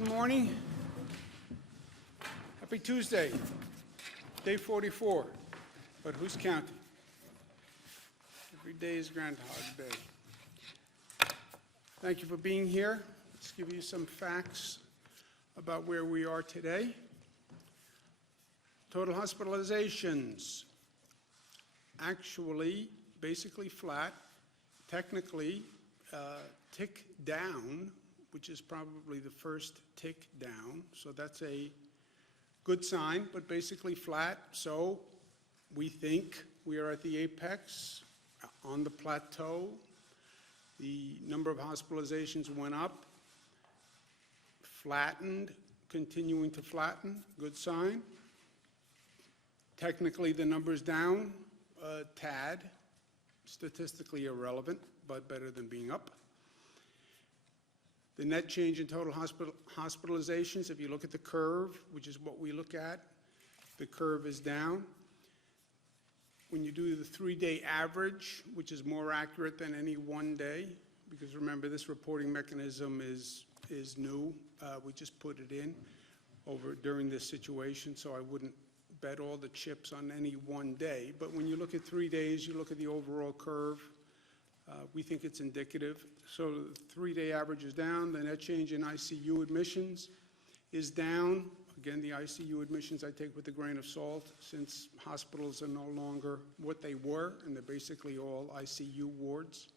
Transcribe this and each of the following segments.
Good morning. Happy Tuesday, day 44, but who's counting? Every day is Groundhog Day. Thank you for being here. Let's give you some facts about where we are today. Total hospitalizations, actually basically flat, technically tick down, which is probably the first tick down, so that's a good sign, but basically flat. So we think we are at the apex, on the plateau. The number of hospitalizations went up, flattened, continuing to flatten, good sign. Technically, the number's down a tad, statistically irrelevant, but better than being up. The net change in total hospitalizations, if you look at the curve, which is what we look at, the curve is down. When you do the 3-day average, which is more accurate than any one day, because remember, this reporting mechanism is new. We just put it in during this situation, so I wouldn't bet all the chips on any one day. But when you look at 3 days, you look at the overall curve, we think it's indicative. So the 3-day average is down. The net change in ICU admissions is down. Again, the ICU admissions I take with a grain of salt, since hospitals are no longer what they were, and they're basically all ICU wards.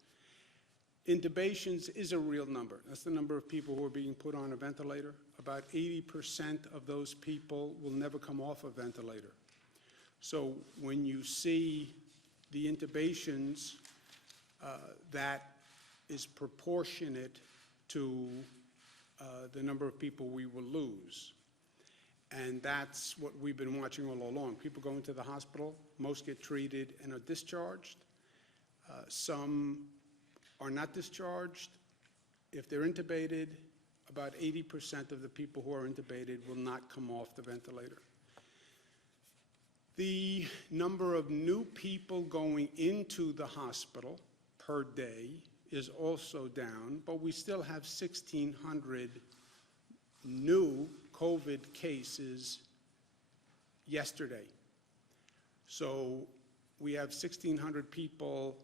Intubations is a real number. That's the number of people who are being put on a ventilator. About 80% of those people will never come off a ventilator. So when you see the intubations, that is proportionate to the number of people we will lose. And that's what we've been watching all along. People go into the hospital, most get treated and are discharged. Some are not discharged. If they're intubated, about 80% of the people who are intubated will not come off the ventilator. The number of new people going into the hospital per day is also down, but we still have 1,600 new COVID cases yesterday. So we have 1,600 people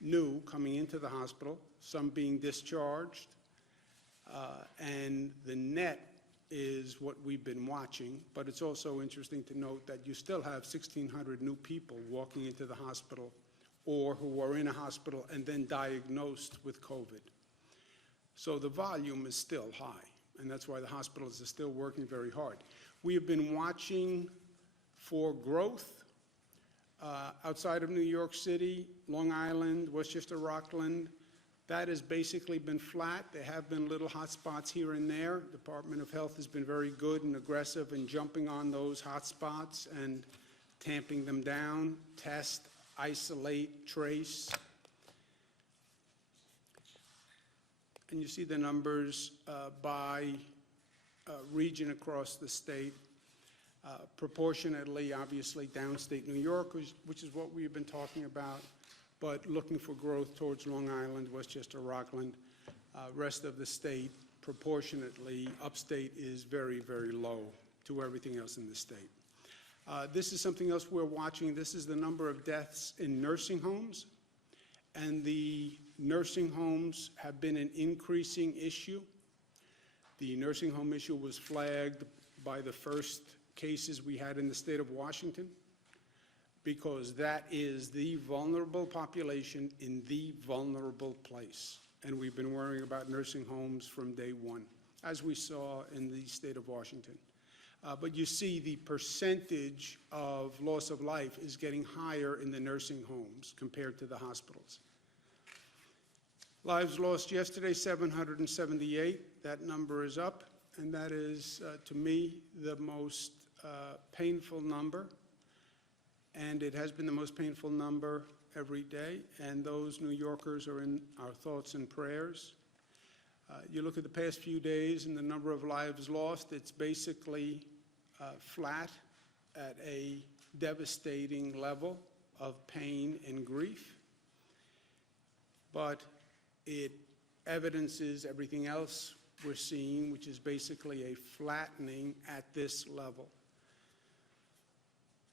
new coming into the hospital, some being discharged, and the net is what we've been watching, but it's also interesting to note that you still have 1,600 new people walking into the hospital or who are in a hospital and then diagnosed with COVID. So the volume is still high, and that's why the hospitals are still working very hard. We have been watching for growth outside of New York City, Long Island, Westchester, Rockland. That has basically been flat. There have been little hot spots here and there. The Department of Health has been very good and aggressive in jumping on those hot spots and tamping them down, test, isolate, trace. And you see the numbers by region across the state. Proportionately, obviously, downstate New York, which is what we've been talking about, but looking for growth towards Long Island, Westchester, Rockland. Rest of the state, proportionately, upstate is very, very low to everything else in the state. This is something else we're watching. This is the number of deaths in nursing homes, and the nursing homes have been an increasing issue. The nursing home issue was flagged by the first cases we had in the state of Washington, because that is the vulnerable population in the vulnerable place. And we've been worrying about nursing homes from day one, as we saw in the state of Washington. But you see the percentage of loss of life is getting higher in the nursing homes compared to the hospitals. Lives lost yesterday, 778. That number is up, and that is, to me, the most painful number. And it has been the most painful number every day, and those New Yorkers are in our thoughts and prayers. You look at the past few days and the number of lives lost, it's basically flat at a devastating level of pain and grief. But it evidences everything else we're seeing, which is basically a flattening at this level.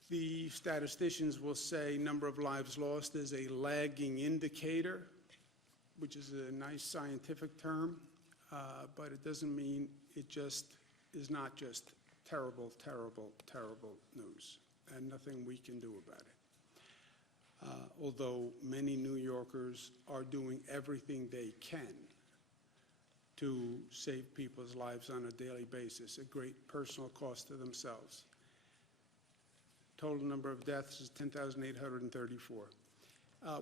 The statisticians will say number of lives lost is a lagging indicator, which is a nice scientific term, but it doesn't mean it just is not just terrible, terrible, terrible news, and nothing we can do about it. Although many New Yorkers are doing everything they can to save people's lives on a daily basis, at great personal cost to themselves. Total number of deaths is 10,834.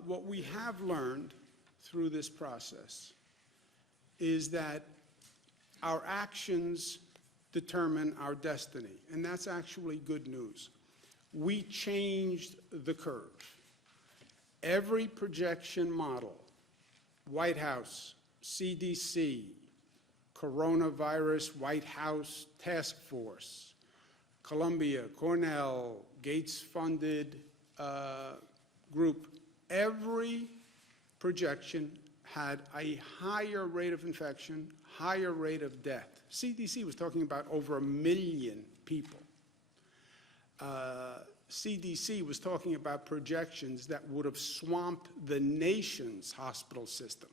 What we have learned through this process is that our actions determine our destiny, and that's actually good news. We changed the curve. Every projection model, White House, CDC, Coronavirus White House Task Force, Columbia, Cornell, Gates-funded group, every projection had a higher rate of infection, higher rate of death. CDC was talking about over 1 million people. CDC was talking about projections that would have swamped the nation's hospital system.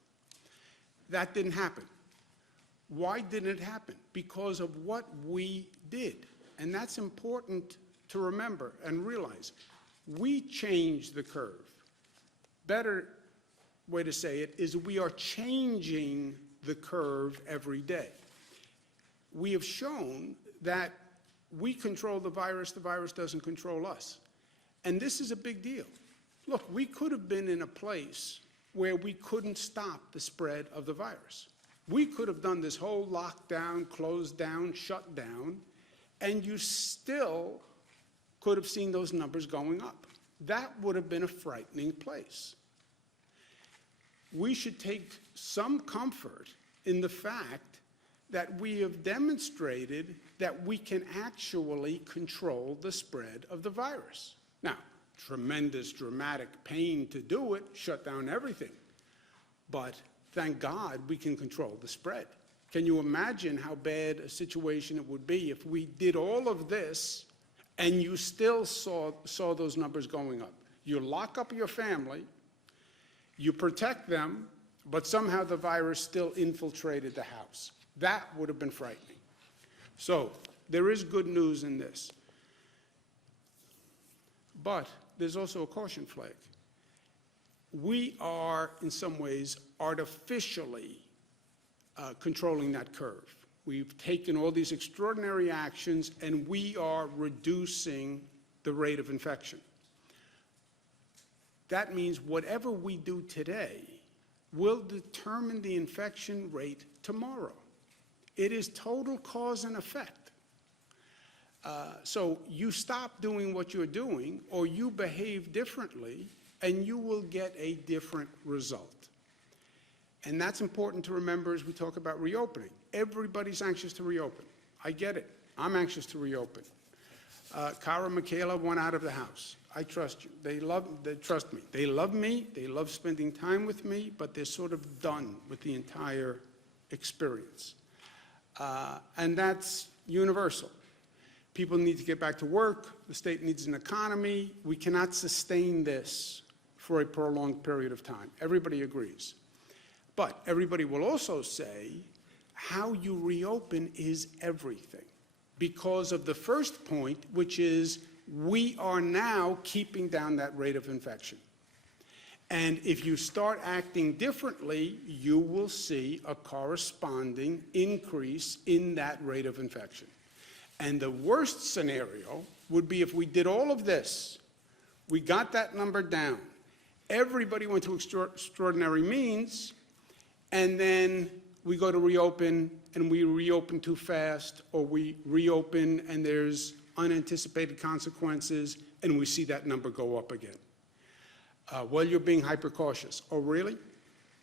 That didn't happen. Why didn't it happen? Because of what we did. And that's important to remember and realize. We changed the curve. Better way to say it is we are changing the curve every day. We have shown that we control the virus doesn't control us. And this is a big deal. Look, we could have been in a place where we couldn't stop the spread of the virus. We could have done this whole lockdown, closed down, shut down, and you still could have seen those numbers going up. That would have been a frightening place. We should take some comfort in the fact that we have demonstrated that we can actually control the spread of the virus. Now, tremendous, dramatic pain to do it, shut down everything. But thank God we can control the spread. Can you imagine how bad a situation it would be if we did all of this and you still saw those numbers going up? You lock up your family, you protect them, but somehow the virus still infiltrated the house. That would have been frightening. So there is good news in this. But there's also a caution flag. We are, in some ways, artificially controlling that curve. We've taken all these extraordinary actions, and we are reducing the rate of infection. That means whatever we do today will determine the infection rate tomorrow. It is total cause and effect. So you stop doing what you're doing, or you behave differently, and you will get a different result. And that's important to remember as we talk about reopening. Everybody's anxious to reopen. I get it. I'm anxious to reopen. Cara and Michaela went out of the house. I trust you. They trust me. They love me. They love spending time with me, but they're sort of done with the entire experience. And that's universal. People need to get back to work. The state needs an economy. We cannot sustain this for a prolonged period of time. Everybody agrees. But everybody will also say how you reopen is everything, because of the first point, which is we are now keeping down that rate of infection. And if you start acting differently, you will see a corresponding increase in that rate of infection. And the worst scenario would be if we did all of this, we got that number down, everybody went to extraordinary means, and then we go to reopen and we reopen too fast, or we reopen and there's unanticipated consequences and we see that number go up again. Well, you're being hyper cautious. Oh, really?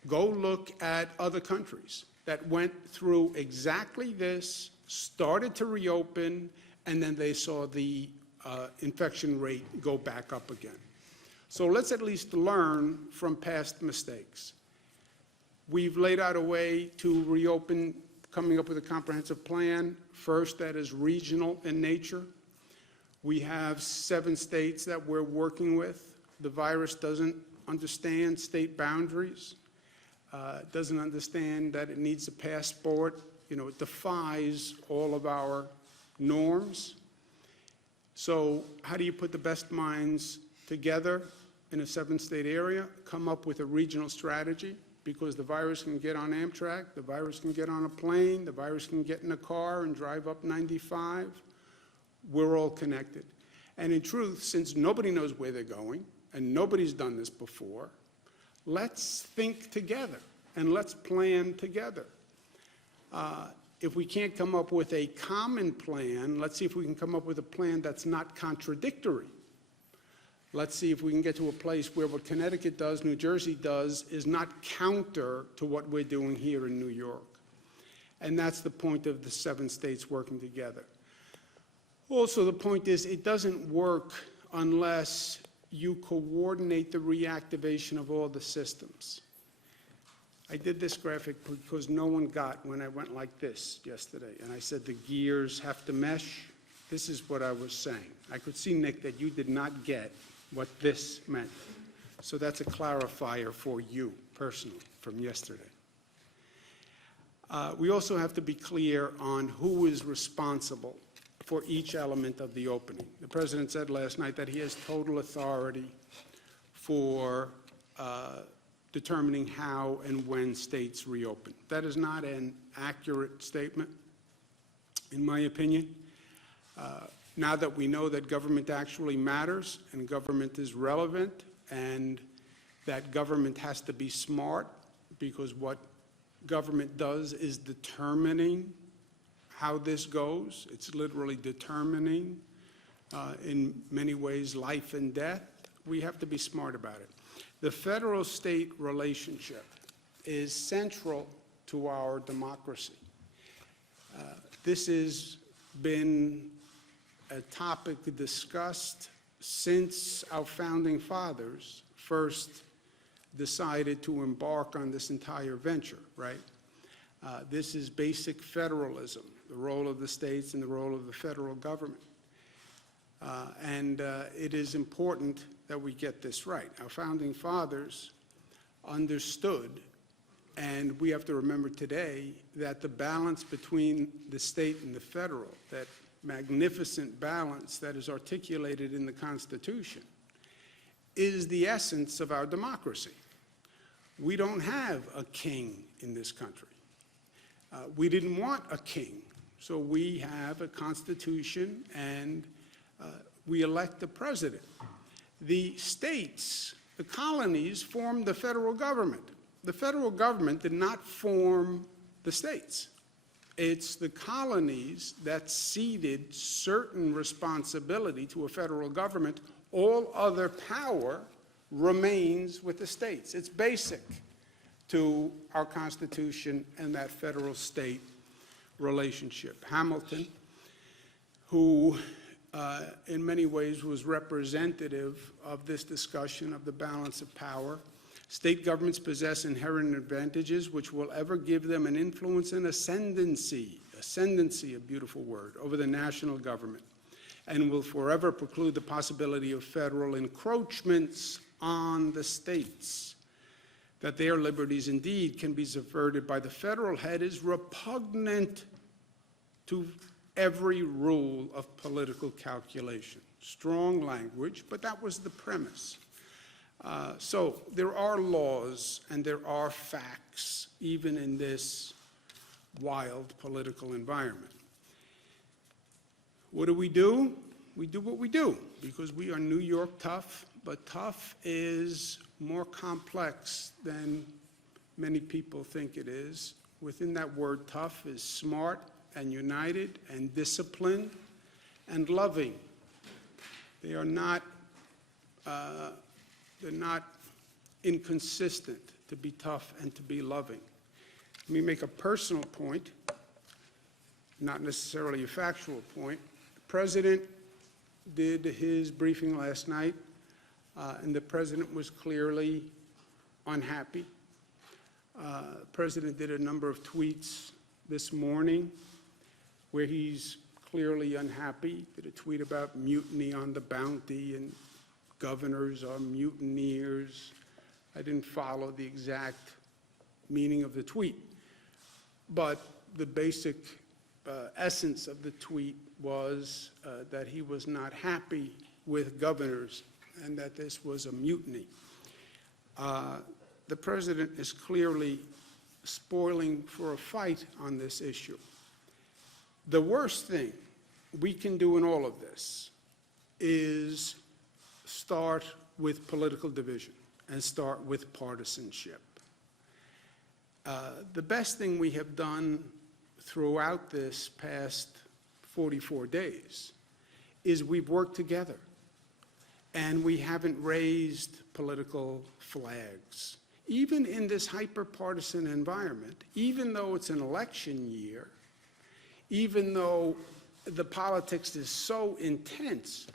Go look at other countries that went through exactly this, started to reopen, and then they saw the infection rate go back up again. So let's at least learn from past mistakes. We've laid out a way to reopen coming up with a comprehensive plan, first that is regional in nature. We have 7 states that we're working with. The virus doesn't understand state boundaries, doesn't understand that it needs a passport. You know, it defies all of our norms. So how do you put the best minds together in a 7-state area, come up with a regional strategy? Because the virus can get on Amtrak, the virus can get on a plane, the virus can get in a car and drive up 95. We're all connected. And in truth, since nobody knows where they're going, and nobody's done this before, let's think together and let's plan together. If we can't come up with a common plan, let's see if we can come up with a plan that's not contradictory. Let's see if we can get to a place where what Connecticut does, New Jersey does, is not counter to what we're doing here in New York. And that's the point of the 7 states working together. Also, the point is it doesn't work unless you coordinate the reactivation of all the systems. I did this graphic because no one got when I went like this yesterday, and I said the gears have to mesh. This is what I was saying. I could see, Nick, that you did not get what this meant. So that's a clarifier for you personally from yesterday. We also have to be clear on who is responsible for each element of the opening. The President said last night that he has total authority for determining how and when states reopen. That is not an accurate statement, in my opinion. Now that we know that government actually matters and government is relevant and that government has to be smart, because what government does is determining how this goes. It's literally determining, in many ways, life and death. We have to be smart about it. The federal-state relationship is central to our democracy. This has been a topic discussed since our founding fathers first decided to embark on this entire venture, right? This is basic federalism, the role of the states and the role of the federal government. It is important that we get this right. Our founding fathers understood, and we have to remember today, that the balance between the state and the federal, that magnificent balance that is articulated in the Constitution, is the essence of our democracy. We don't have a king in this country. We didn't want a king, so we have a Constitution and we elect the president. The states, the colonies, formed the federal government. The federal government did not form the states. It's the colonies that ceded certain responsibility to a federal government. All other power remains with the states. It's basic to our Constitution and that federal-state relationship. Hamilton, who in many ways was representative of this discussion of the balance of power. State governments possess inherent advantages which will ever give them an influence and ascendancy, a beautiful word, over the national government, and will forever preclude the possibility of federal encroachments on the states. That their liberties indeed can be subverted by the federal head is repugnant to every rule of political calculation. Strong language, but that was the premise. So there are laws and there are facts, even in this wild political environment. What do? We do what we do, because we are New York tough, but tough is more complex than many people think it is. Within that word tough is smart and united and disciplined and loving. They are not, they're not inconsistent to be tough and to be loving. Let me make a personal point, not necessarily a factual point. The President did his briefing last night, and the President was clearly unhappy. The President did a number of tweets this morning where he's clearly unhappy, did a tweet about mutiny on the Bounty and governors are mutineers. I didn't follow the exact meaning of the tweet, but the basic essence of the tweet was that he was not happy with governors and that this was a mutiny. The president is clearly spoiling for a fight on this issue. The worst thing we can do in all of this is start with political division and start with partisanship. The best thing we have done throughout this past 44 days is we've worked together and we haven't raised political flags. Even in this hyper-partisan environment, even though it's an election year, even though the politics is so intense,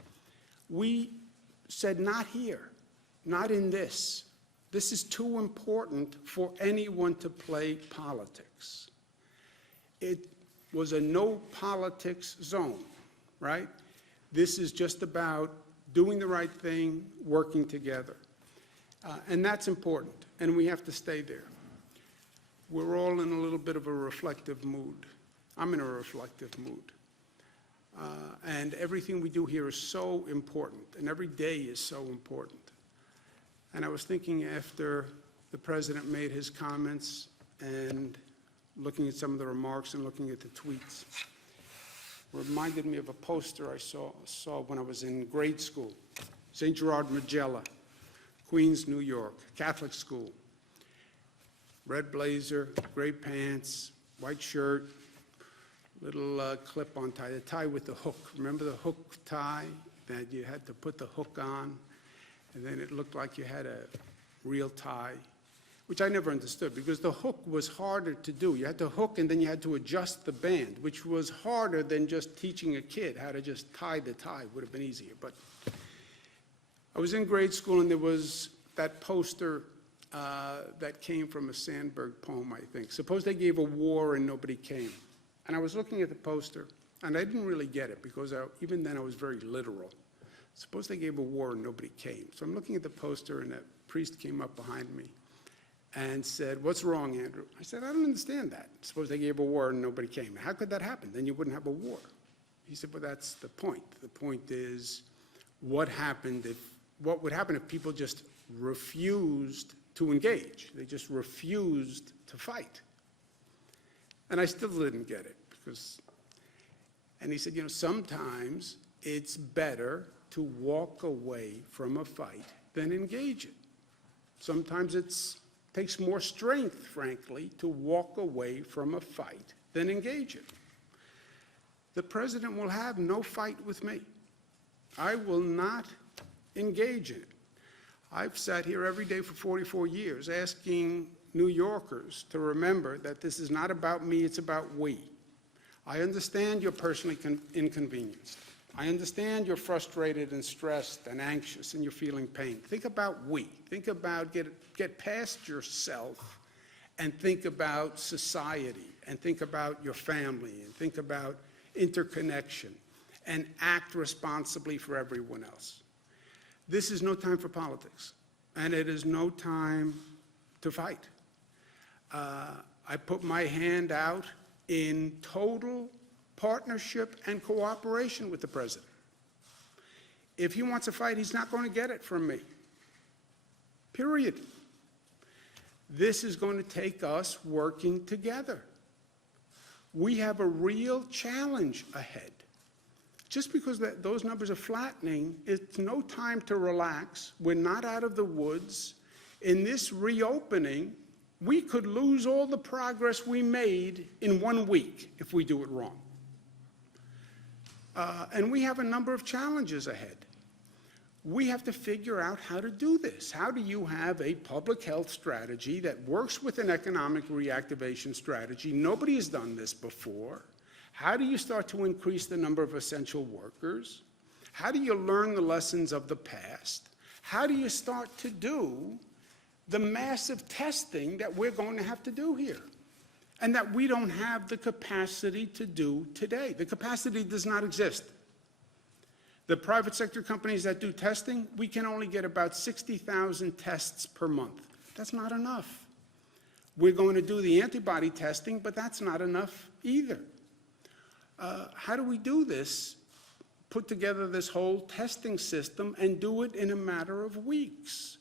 we said not here, not in this. This is too important for anyone to play politics. It was a no politics zone, right? This is just about doing the right thing, working together. And that's important, and we have to stay there. We're all in a little bit of a reflective mood. I'm in a reflective mood. And everything we do here is so important, and every day is so important. And I was thinking after the president made his comments and looking at some of the remarks and looking at the tweets, reminded me of a poster I saw when I was in grade school. St. Gerard Magella, Queens, New York, Catholic school. Red blazer, gray pants, white shirt, little clip-on tie, the tie with the hook. Remember the hook tie that you had to put the hook on, and then it looked like you had a real tie, which I never understood because the hook was harder to do. You had to hook and then you had to adjust the band, which was harder than just teaching a kid how to just tie the tie. Would have been easier. But I was in grade school and there was that poster that came from a Sandberg poem, I think. Suppose they gave a war and nobody came. And I was looking at the poster, and I didn't really get it because even then I was very literal. Suppose they gave a war and nobody came. So I'm looking at the poster, and a priest came up behind me and said, "What's wrong, Andrew?" I said, "I don't understand that. Suppose they gave a war and nobody came. How could that happen? Then you wouldn't have a war." He said, "Well, that's the point. The point is what would happen if people just refused to engage? They just refused to fight." And I still didn't get it and he said, sometimes it's better to walk away from a fight than engage it. Sometimes it takes more strength, frankly, to walk away from a fight than engage it. The president will have no fight with me. I will not engage in it. I've sat here every day for 44 years asking New Yorkers to remember that this is not about me, it's about we. I understand you're personally inconvenienced. I understand you're frustrated and stressed and anxious and you're feeling pain. Think about we. Think about get past yourself and think about society and think about your family and think about interconnection and act responsibly for everyone else. This is no time for politics, and it is no time to fight. I put my hand out in total partnership and cooperation with the president. If he wants a fight, he's not going to get it from me. Period. This is going to take us working together. We have a real challenge ahead. Just because those numbers are flattening, it's no time to relax. We're not out of the woods. In this reopening, we could lose all the progress we made in 1 week if we do it wrong. And we have a number of challenges ahead. We have to figure out how to do this. How do you have a public health strategy that works with an economic reactivation strategy? Nobody has done this before. How do you start to increase the number of essential workers? How do you learn the lessons of the past? How do you start to do the massive testing that we're going to have to do here? and that we don't have the capacity to do today. The capacity does not exist. The private sector companies that do testing, we can only get about 60,000 tests per month. That's not enough. We're going to do the antibody testing, but that's not enough either. How do we do this? Put together this whole testing system and do it in a matter of weeks?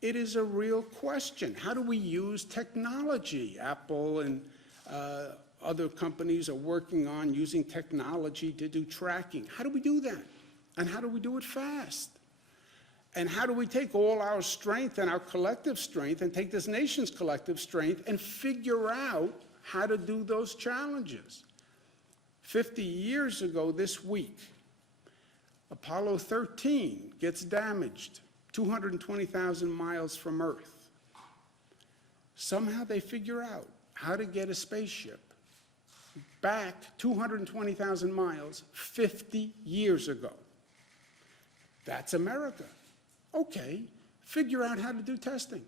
It is a real question. How do we use technology? Apple and other companies are working on using technology to do tracking. How do we do that? And how do we do it fast? And how do we take all our strength and our collective strength and take this nation's collective strength and figure out how to do those challenges? 50 years ago this week, Apollo 13 gets damaged 220,000 miles from Earth. Somehow they figure out how to get a spaceship back 220,000 miles 50 years ago. That's America. Okay, figure out how to do testing.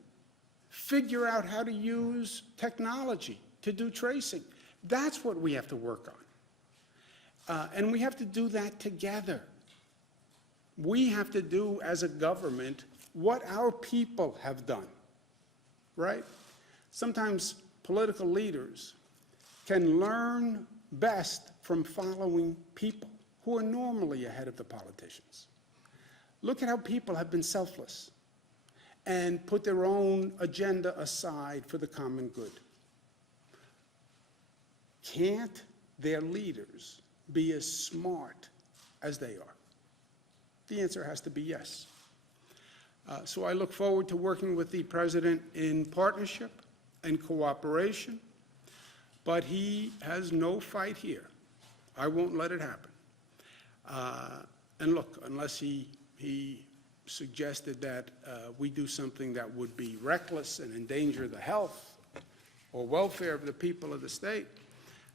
Figure out how to use technology to do tracing. That's what we have to work on. And we have to do that together. We have to do, as a government, what our people have done, right? Sometimes political leaders can learn best from following people who are normally ahead of the politicians. Look at how people have been selfless and put their own agenda aside for the common good. Can't their leaders be as smart as they are? The answer has to be yes. So I look forward to working with the President in partnership and cooperation, but he has no fight here. I won't let it happen. And look, unless he suggested that we do something that would be reckless and endanger the health or welfare of the people of the state,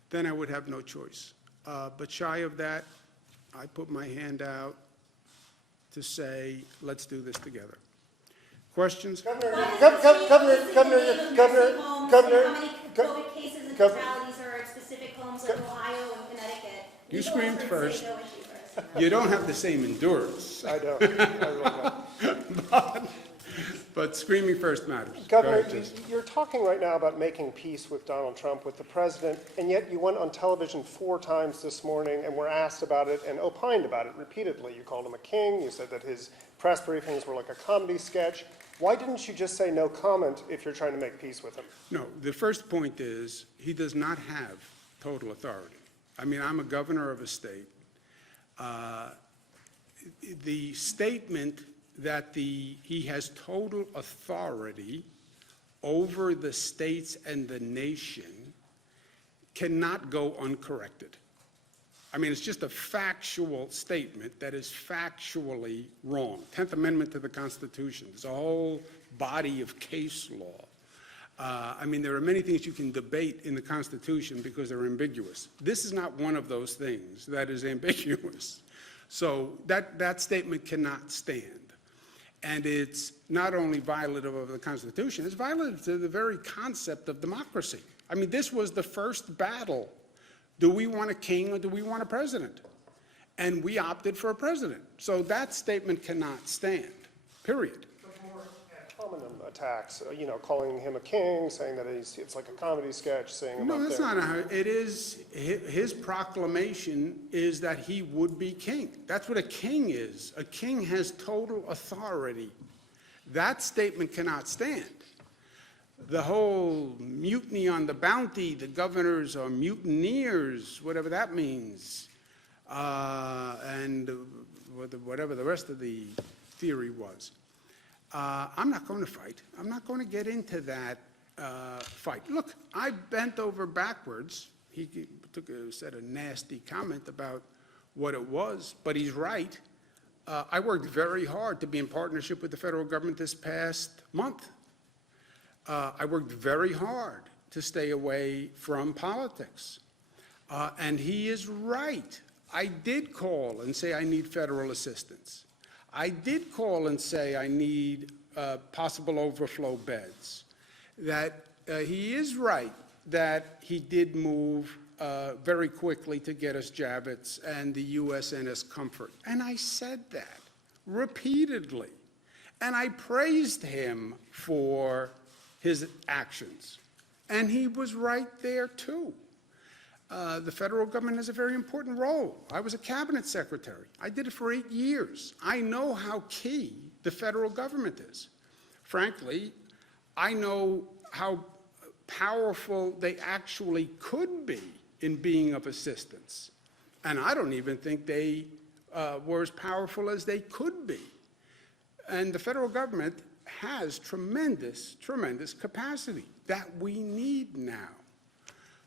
then I would have no choice. But shy of that, I put my hand out to say, let's do this together. Questions? Governor, how many COVID cases and fatalities are in specific homes like Ohio and Connecticut? You screamed first. You don't have the same endurance. I don't. I really don't. But screaming first matters. Governor, you're talking right now about making peace with Donald Trump, with the president, and yet you went on television 4 times this morning and were asked about it and opined about it repeatedly. You called him a king. You said that his press briefings were like a comedy sketch. Why didn't you just say no comment if you're trying to make peace with him? No, the first point is he does not have total authority. I mean, I'm a governor of a state. The statement that he has total authority over the states and the nation cannot go uncorrected. I mean, it's just a factual statement that is factually wrong. 10th Amendment to the Constitution. There's a whole body of case law. I mean, there are many things you can debate in the Constitution because they're ambiguous. This is not one of those things that is ambiguous. So that statement cannot stand. And it's not only violative of the Constitution, it's violative to the very concept of democracy. I mean, this was the first battle. Do we want a king or do we want a president? And we opted for a president. So that statement cannot stand, period. Common attacks, calling him a king, saying that it's like a comedy sketch, saying about No, that's not how it is. His proclamation is that he would be king. That's what a king is. A king has total authority. That statement cannot stand. The whole mutiny on the bounty, the governors are mutineers, whatever that means, and whatever the rest of the theory was. I'm not going to fight. I'm not going to get into that fight. Look, I bent over backwards. He said a nasty comment about what it was, but he's right. I worked very hard to be in partnership with the federal government this past month. I worked very hard to stay away from politics. And he is right. I did call and say I need federal assistance. I did call and say I need possible overflow beds. That he is right that he did move very quickly to get us Javits and the USNS Comfort. And I said that repeatedly. And I praised him for his actions. And he was right there, too. The federal government has a very important role. I was a cabinet secretary. I did it for 8 years. I know how key the federal government is. Frankly, I know how powerful they actually could be in being of assistance. And I don't even think they were as powerful as they could be. And the federal government has tremendous, tremendous capacity that we need now.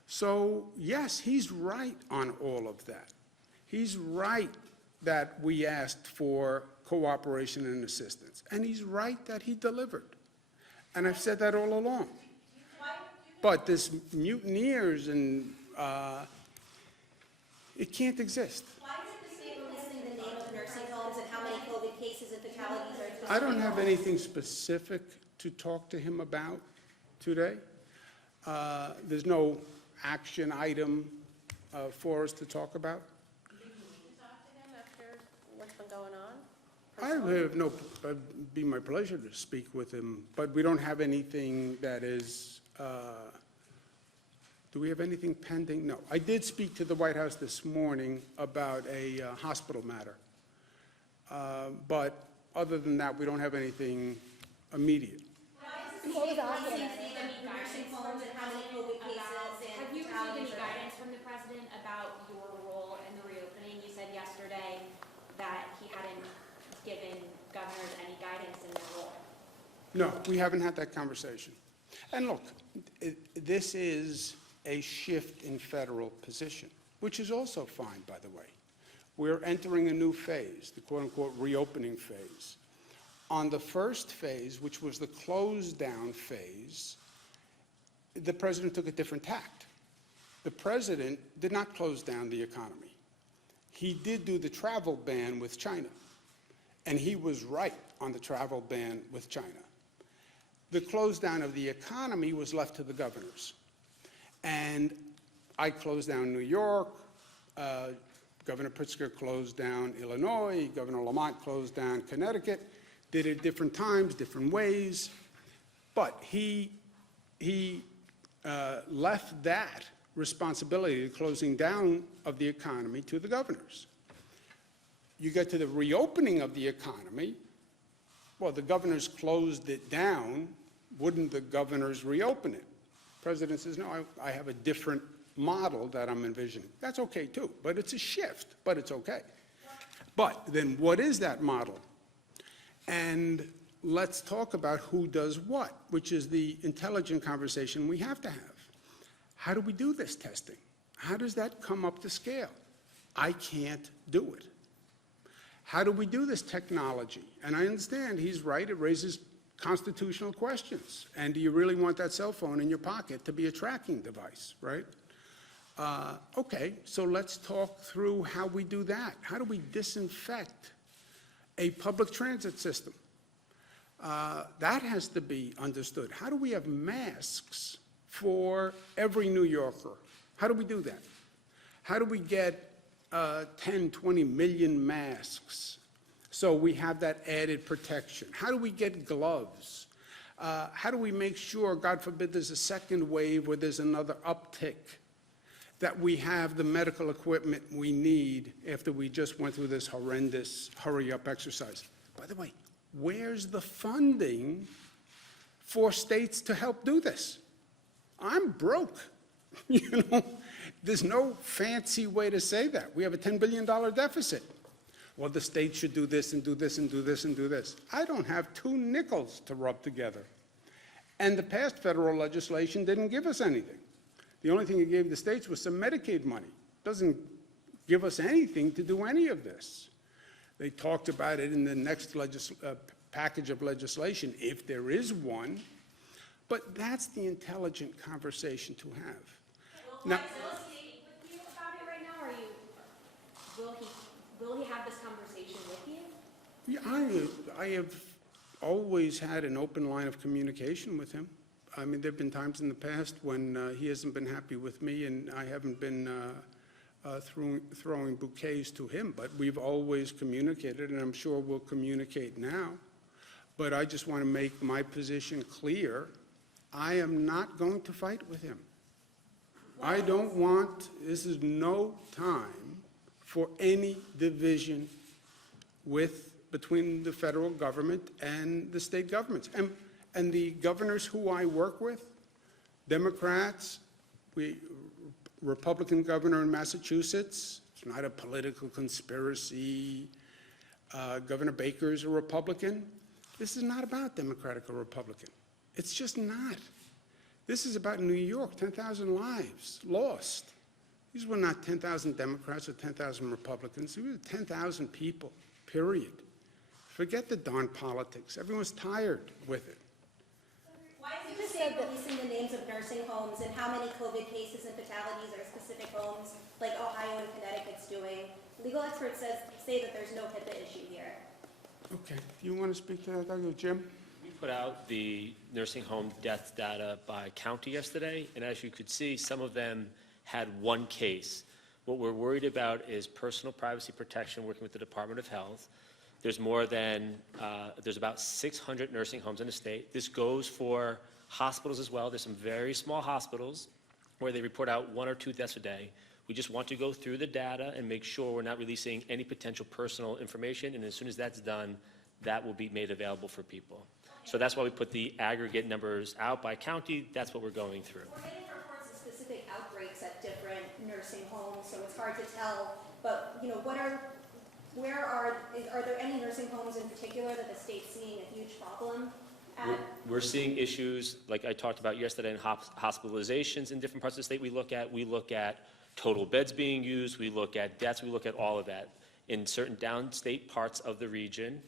So, yes, he's right on all of that. He's right that we asked for cooperation and assistance. And he's right that he delivered. And I've said that all along. But this mutineers and it can't exist. Why is the state releasing the name of nursing homes and how many COVID cases and fatalities are? I don't have anything specific to talk to him about today. There's no action item for us to talk about. Do you think you need to talk to him after what's been going on? I have no, it'd be my pleasure to speak with him, but we don't have anything that is, do we have anything pending? No. I did speak to the White House this morning about a hospital matter. But other than that, we don't have anything immediate. Why is the state releasing the nursing homes and how many COVID cases and Have you received any fatalities are? guidance from the president about your role in the reopening? You said yesterday that he hadn't given governors any guidance in their role. No, we haven't had that conversation. And look, this is a shift in federal position, which is also fine, by the way. We're entering a new phase, the quote-unquote reopening phase. On the first phase, which was the close-down phase, the president took a different tact. The president did not close down the economy. He did do the travel ban with China, and he was right on the travel ban with China. The close down of the economy was left to the governors. And I closed down New York, Governor Pritzker closed down Illinois, Governor Lamont closed down Connecticut, did it different times, different ways, but he left that responsibility, the closing down of the economy, to the governors. You get to the reopening of the economy, well, the governors closed it down, wouldn't the governors reopen it? The president says, no, I have a different model that I'm envisioning. That's okay too, but it's a shift, but it's okay. But then what is that model? And let's talk about who does what, which is the intelligent conversation we have to have. How do we do this testing? How does that come up to scale? I can't do it. How do we do this technology? And I understand he's right, it raises constitutional questions. And do you really want that cell phone in your pocket to be a tracking device, right? Okay, so let's talk through how we do that. How do we disinfect a public transit system? That has to be understood. How do we have masks for every New Yorker? How do we do that? How do we get 10, 20 million masks so we have that added protection? How do we get gloves? How do we make sure, God forbid, there's a second wave or there's another uptick, that we have the medical equipment we need after we just went through this horrendous hurry-up exercise? By the way, where's the funding for states to help do this? I'm broke. You know, there's no fancy way to say that. We have a $10 billion deficit. Well, the state should do this and do this and do this and do this. I don't have 2 nickels to rub together. And the past federal legislation didn't give us anything. The only thing it gave the states was some Medicaid money. It doesn't give us anything to do any of this. They talked about it in the next package of legislation, if there is one. But that's the intelligent conversation to have. Now, Will he with you about it right now, or will he have this conversation with you? yeah, I have always had an open line of communication with him. I mean, there've been times in the past when he hasn't been happy with me, and I haven't been throwing bouquets to him, but we've always communicated, and I'm sure we'll communicate now. But I just want to make my position clear. I am not going to fight with him. I don't want, this is no time for any division between the federal government and the state governments. And the governors who I work with, Democrats, Republican governor in Massachusetts, it's not a political conspiracy. Governor Baker is a Republican. This is not about Democratic or Republican. It's just not. This is about New York, 10,000 lives lost. These were not 10,000 Democrats or 10,000 Republicans. These were 10,000 people, period. Forget the darn politics. Everyone's tired with it. Why is the state releasing the names of nursing homes and how many COVID cases and fatalities are specific homes, like Ohio and Connecticut's doing? Legal experts say that there's no HIPAA issue here. Okay, you want to speak to that, Dr. Jim? We put out the nursing home death data by county yesterday, and as you could see, some of them had one case. What we're worried about is personal privacy protection, working with the Department of Health. There's there's about 600 nursing homes in the state. This goes for hospitals as well. There's some very small hospitals where they report out 1 or 2 deaths a day. We just want to go through the data and make sure we're not releasing any potential personal information, and as soon as that's done, that will be made available for people. So that's why we put the aggregate numbers out by county. That's what we're going through. We're getting reports of specific outbreaks at different nursing homes, so it's hard to tell. But, you know, are there any nursing homes in particular that the state's seeing a huge problem at? We're seeing issues, like I talked about yesterday, in hospitalizations in different parts of the state we look at total beds being used, we look at deaths, we look at all of that. In certain downstate parts of the region,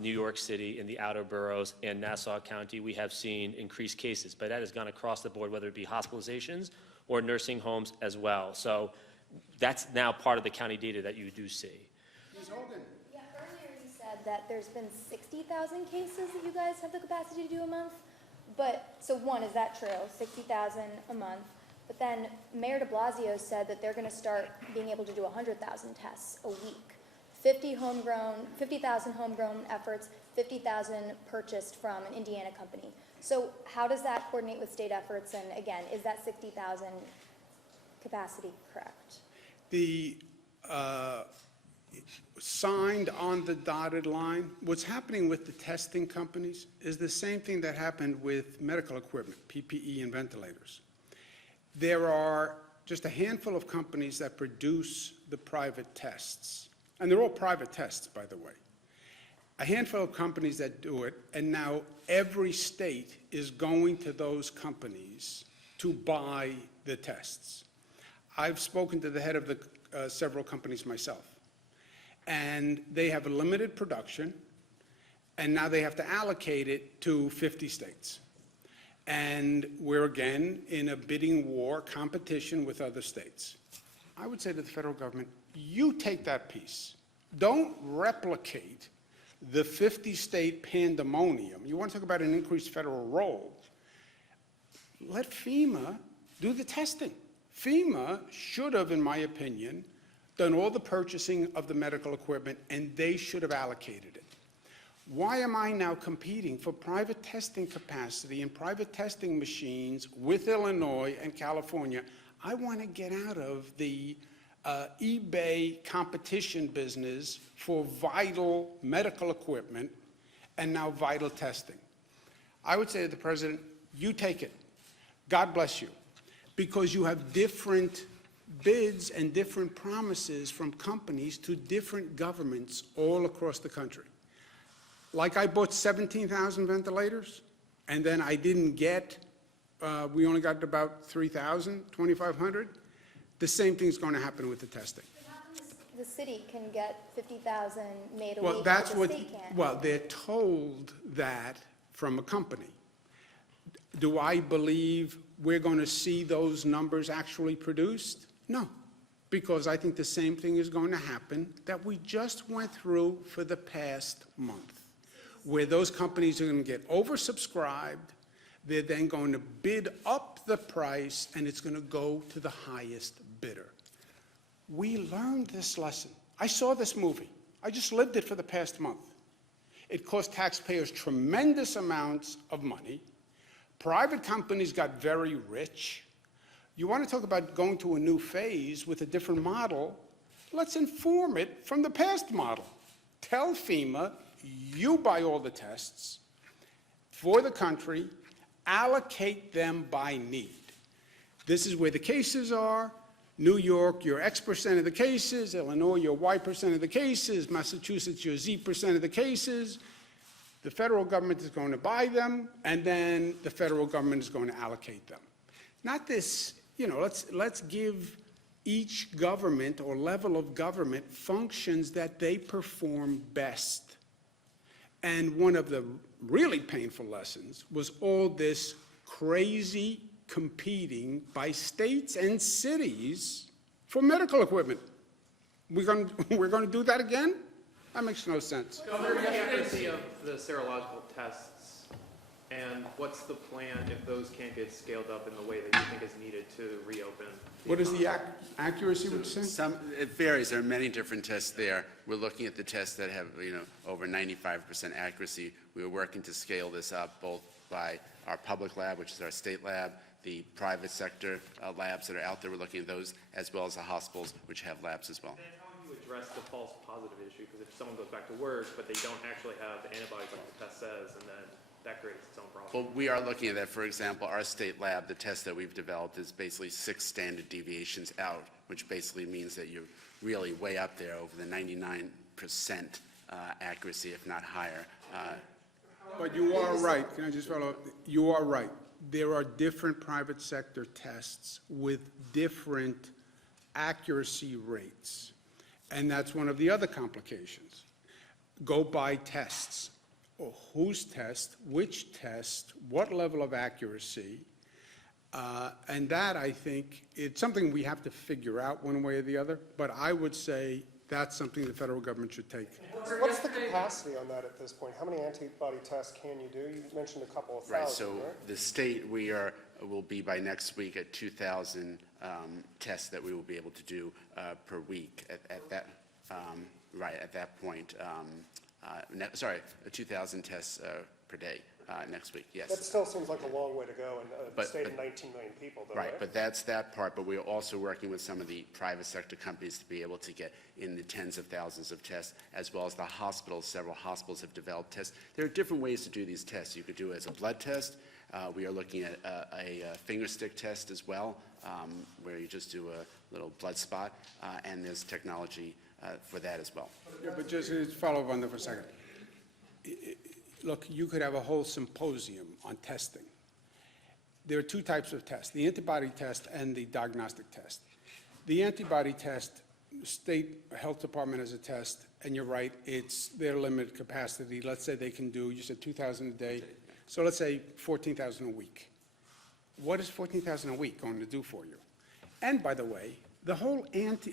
New York City, in the outer boroughs, and Nassau County, we have seen increased cases, but that has gone across the board, whether it be hospitalizations or nursing homes as well. So that's now part of the county data that you do see. Ms. Hogan. Yeah, earlier you said that there's been 60,000 cases that you guys have the capacity to do a month. But, so one, is that true? 60,000 a month? But then Mayor de Blasio said that they're going to start being able to do 100,000 tests a week. 50,000 homegrown efforts, 50,000 purchased from an Indiana company. So how does that coordinate with state efforts? And again, is that 60,000 capacity correct? The signed on the dotted line, what's happening with the testing companies is the same thing that happened with medical equipment, PPE and ventilators. There are just a handful of companies that produce the private tests, and they're all private tests, by the way. A handful of companies that do it, and now every state is going to those companies to buy the tests. I've spoken to the head of the several companies myself, and they have a limited production, and now they have to allocate it to 50 states. And we're again in a bidding war competition with other states. I would say to the federal government, you take that piece. Don't replicate the 50-state pandemonium. You want to talk about an increased federal role. Let FEMA do the testing. FEMA should have, in my opinion, done all the purchasing of the medical equipment, and they should have allocated it. Why am I now competing for private testing capacity and private testing machines with Illinois and California? I want to get out of the eBay competition business for vital medical equipment and now vital testing. I would say to the president, you take it. God bless you. Because you have different bids and different promises from companies to different governments all across the country. Like I bought 17,000 ventilators, and then I didn't get, we only got about 3,000, 2,500. The same thing's going to happen with the testing. The city can get 50,000 made a Well, week, that's but what, the state can't. well, they're told that from a company. Do I believe we're going to see those numbers actually produced? No, because I think the same thing is going to happen that we just went through for the past month, where those companies are going to get oversubscribed, They're then going to bid up the price, and it's going to go to the highest bidder. We learned this lesson. I saw this movie. I just lived it for the past month. It cost taxpayers tremendous amounts of money. Private companies got very rich. You want to talk about going to a new phase with a different model? Let's inform it from the past model. Tell FEMA, you buy all the tests for the country, allocate them by need. This is where the cases are. New York, you're X% of the cases. Illinois, you're Y% of the cases. Massachusetts, you're Z% of the cases. The federal government is going to buy them, and then the federal government is going to allocate them. Not this, let's give each government or level of government functions that they perform best. And one of the really painful lessons was all this crazy competing by states and cities for medical equipment. We're going to do that again? That makes no sense. Governor, the accuracy of the serological tests, and what's the plan if those can't get scaled up in the way that you think is needed to reopen? What is the accuracy, would you say? It varies. There are many different tests there. We're looking at the tests that have, over 95% accuracy. We are working to scale this up both by our public lab, which is our state lab, the private sector labs that are out there. We're looking at those, as well as the hospitals, which have labs as well. And how would you address the false positive issue? Because if someone goes back to work, but they don't actually have the antibodies like the test says, and then that creates its own problem. Well, we are looking at that. For example, our state lab, the test that we've developed is basically 6 standard deviations out, which basically means that you're really way up there over the 99% accuracy, if not higher. But you are right. Can I just follow up? You are right. There are different private sector tests with different accuracy rates. And that's one of the other complications. Go buy tests. Or whose test, which test, what level of accuracy. And that, I think, it's something we have to figure out one way or the other. But I would say that's something the federal government should take. What's the capacity on that at this point? How many antibody tests can you do? You mentioned a couple of thousand, Right, so the state, will be by next week at 2,000 tests that we will be able to do per week at that point. 2,000 tests per day next week, yes. That still seems like a long way to go in a state of but- 19 million people, though, Right, but that's that part, but we're also working with some of the private sector companies to be able to get in the tens of thousands of tests, as well as the hospitals. Several hospitals have developed tests. There are different ways to do these tests. You could do it as a blood test. We are looking at a finger stick test as well, where you just do a little blood spot, and there's technology for that as well. Yeah, but just to follow up on that for a second. Look, you could have a whole symposium on testing. There are 2 types of tests, the antibody test and the diagnostic test. The antibody test, state health department has a test, and you're right, it's their limited capacity. Let's say they can do, you said 2,000 a day, so let's say 14,000 a week. What is 14,000 a week going to do for you? And by the way,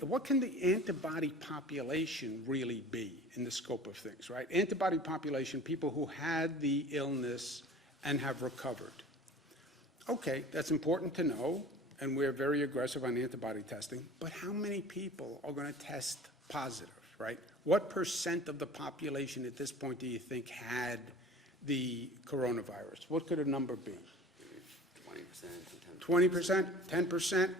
what can the antibody population really be in the scope of things, right? Antibody population, people who had the illness and have recovered. Okay, that's important to know, and we're very aggressive on antibody testing, but how many people are going to test positive, right? What % of the population at this point do you think had the coronavirus? What could a number be? 20%, 20%, 10%?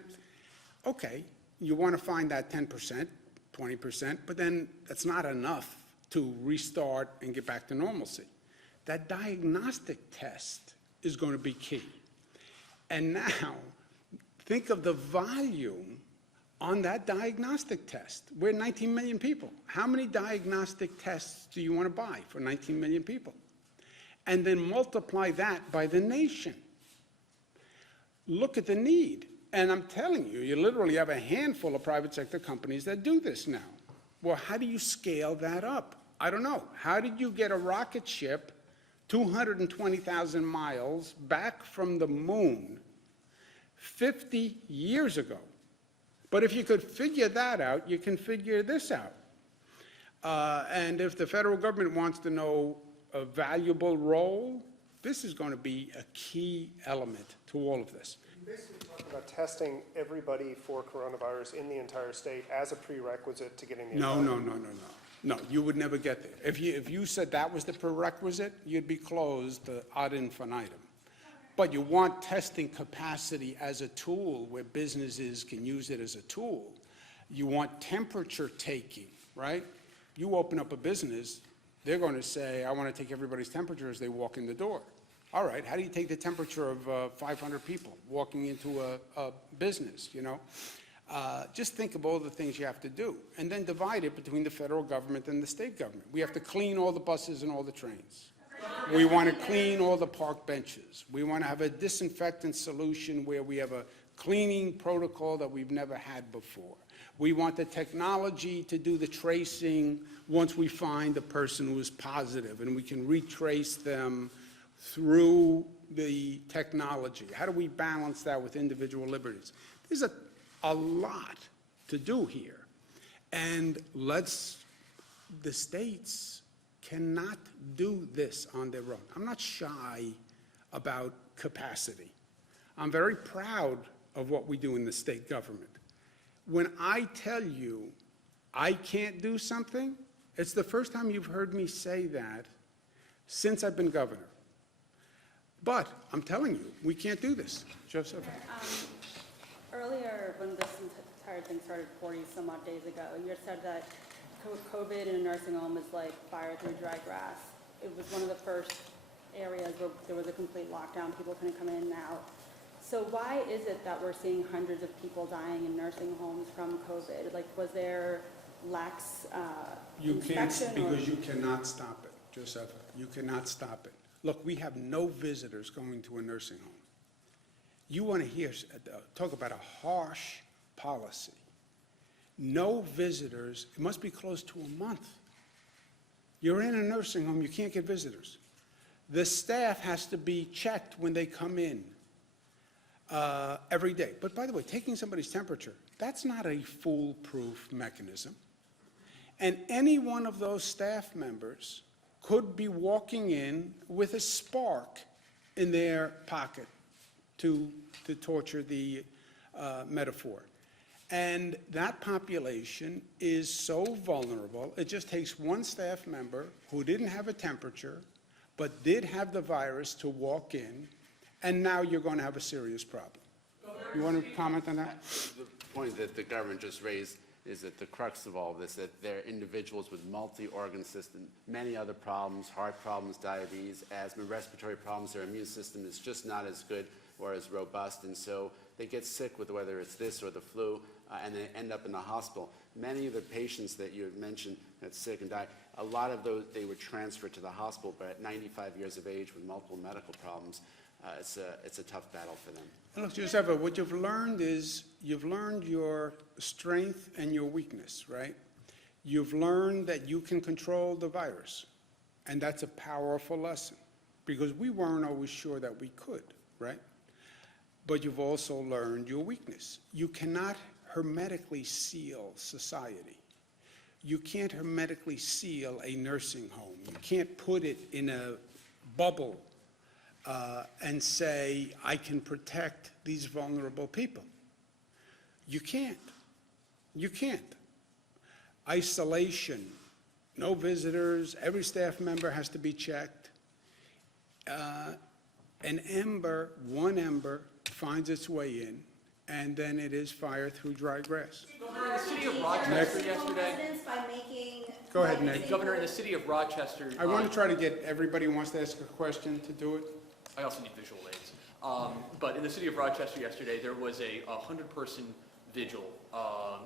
Okay, you want to find that 10%, 20%, but then that's not enough to restart and get back to normalcy. That diagnostic test is going to be key. And now, think of the volume on that diagnostic test. We're 19 million people. How many diagnostic tests do you want to buy for 19 million people? And then multiply that by the nation. Look at the need. And I'm telling you, you literally have a handful of private sector companies that do this now. Well, how do you scale that up? I don't know. How did you get a rocket ship 220,000 miles back from the moon 50 years ago? But if you could figure that out, you can figure this out. And if the federal government wants to know a valuable role, This is going to be a key element to all of this. Basically talking about testing everybody for coronavirus in the entire state as a prerequisite to getting the. No, no, no, no, no. No, you would never get there. If you said that was the prerequisite, you'd be closed ad infinitum. But you want testing capacity as a tool where businesses can use it as a tool. You want temperature taking, right? You open up a business, they're going to say, I want to take everybody's temperature as they walk in the door. All right, how do you take the temperature of 500 people walking into a business, you know? Just think of all the things you have to do, and then divide it between the federal government and the state government. We have to clean all the buses and all the trains. We want to clean all the park benches. We want to have a disinfectant solution where we have a cleaning protocol that we've never had before. We want the technology to do the tracing once we find the person who is positive, and we can retrace them through the technology. How do we balance that with individual liberties? There's a lot to do here. And the states cannot do this on their own. I'm not shy about capacity. I'm very proud of what we do in the state government. When I tell you I can't do something, it's the first time you've heard me say that since I've been governor. But I'm telling you, we can't do this. Joseph? Earlier, when this entire thing started 40-some odd days ago, you had said that COVID in a nursing home is like fire through dry grass. It was one of the first areas where there was a complete lockdown. People couldn't come in and out. So why is it that we're seeing hundreds of people dying in nursing homes from COVID? Like, was there lax You can't, inspection? because you cannot stop it, Joseph. You cannot stop it. Look, we have no visitors going to a nursing home. You want to hear, talk about a harsh policy. No visitors, it must be close to a month. You're in a nursing home, you can't get visitors. The staff has to be checked when they come in every day. But by the way, taking somebody's temperature, that's not a foolproof mechanism. And any one of those staff members could be walking in with a spark in their pocket, to torture the metaphor. And that population is so vulnerable, it just takes one staff member who didn't have a temperature, but did have the virus to walk in, and now you're going to have a serious problem. You want to comment on that? The point that the government just raised is that the crux of all of this, that they're individuals with multi-organ system, many other problems, heart problems, diabetes, asthma, respiratory problems. Their immune system is just not as good or as robust, and so they get sick with whether it's this or the flu, and they end up in the hospital. Many of the patients that you had mentioned that's sick and died, a lot of those, they were transferred to the hospital, but at 95 years of age with multiple medical problems, it's a tough battle for them. And look, Giuseppe, what you've learned is, you've learned your strength and your weakness, right? You've learned that you can control the virus, and that's a powerful lesson, because we weren't always sure that we could, right? But you've also learned your weakness. You cannot hermetically seal society. You can't hermetically seal a nursing home. You can't put it in a bubble and say, I can protect these vulnerable people. You can't. You can't. Isolation, no visitors, every staff member has to be checked. An ember, one ember, finds its way in, and then it is fire through dry grass. Governor, in the city of Rochester yesterday. By making. Go ahead, Nick. Governor, in the city of Rochester. I want to try to get everybody who wants to ask a question to do it. I also need visual aids. But in the city of Rochester yesterday, there was a 100-person vigil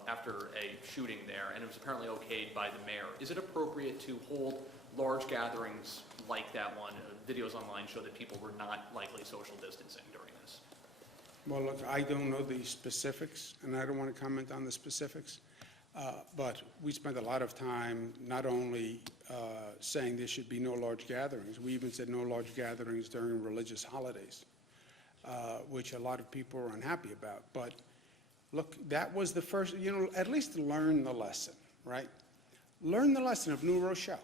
after a shooting there, and it was apparently okayed by the mayor. Is it appropriate to hold large gatherings like that one? Videos online show that people were not likely social distancing during this. Well, look, I don't know the specifics, and I don't want to comment on the specifics, but we spent a lot of time not only saying there should be no large gatherings, we even said no large gatherings during religious holidays, which a lot of people were unhappy about. But look, that was the first, at least learn the lesson, right? Learn the lesson of New Rochelle.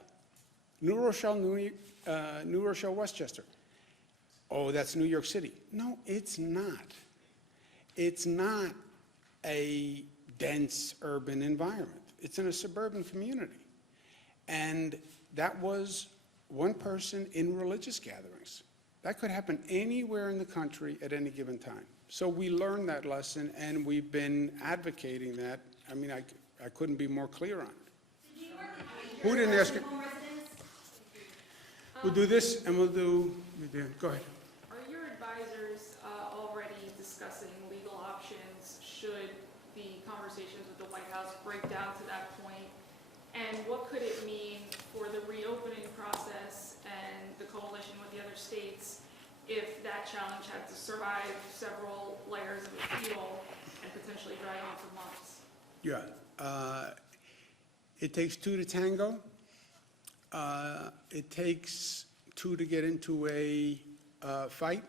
New Rochelle, Westchester. oh, that's New York City. No, it's not. It's not a dense urban environment. It's in a suburban community. And that was one person in religious gatherings. That could happen anywhere in the country at any given time. So we learned that lesson, and we've been advocating that. I mean, I couldn't be more clear on it. Who didn't ask it? Home residents? We'll do this, and we'll do, go ahead. Are your advisors already discussing legal options should the conversations with the White House break down to that point? And what could it mean for the reopening process and the coalition with the other states if that challenge had to survive several layers of appeal and potentially drag on for months? Yeah. It takes two to tango. It takes two to get into a fight.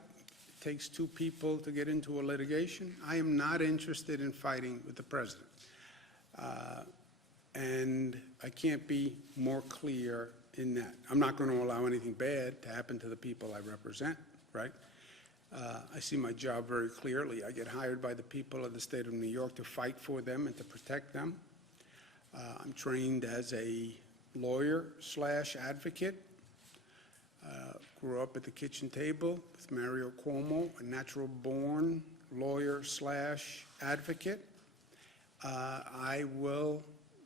It takes two people to get into a litigation. I am not interested in fighting with the president. And I can't be more clear in that. I'm not going to allow anything bad to happen to the people I represent, right? I see my job very clearly. I get hired by the people of the state of New York to fight for them and to protect them. I'm trained as a lawyer/advocate. Grew up at the kitchen table with Mario Cuomo, a natural-born lawyer/advocate. I will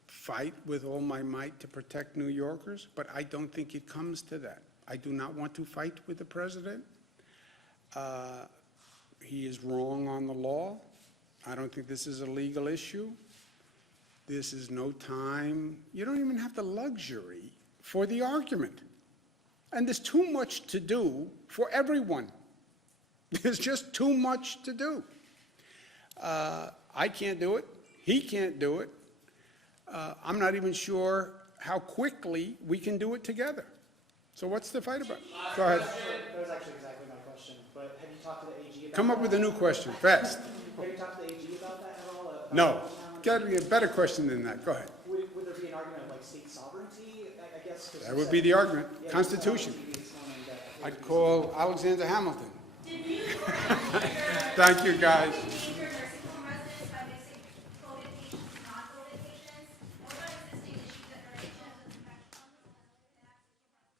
fight with all my might to protect New Yorkers, but I don't think it comes to that. I do not want to fight with the president. He is wrong on the law. I don't think this is a legal issue. This is no time. You don't even have the luxury for the argument. And there's too much to do for everyone. There's just too much to do. I can't do it. He can't do it. I'm not even sure how quickly we can do it together. So what's the fight about? Go ahead. That was actually exactly my question, but have you talked to the AG about Come up with a new question, fast. Have you talked to the AG about that at all? About No. the challenge? Got to be a better question than that. Go ahead. Would there be an argument of like state sovereignty, I guess? 'cause That you would said- be the argument. Yeah, you Constitution. said on TV this morning that- I'd call Alexander Hamilton. Thank you, guys.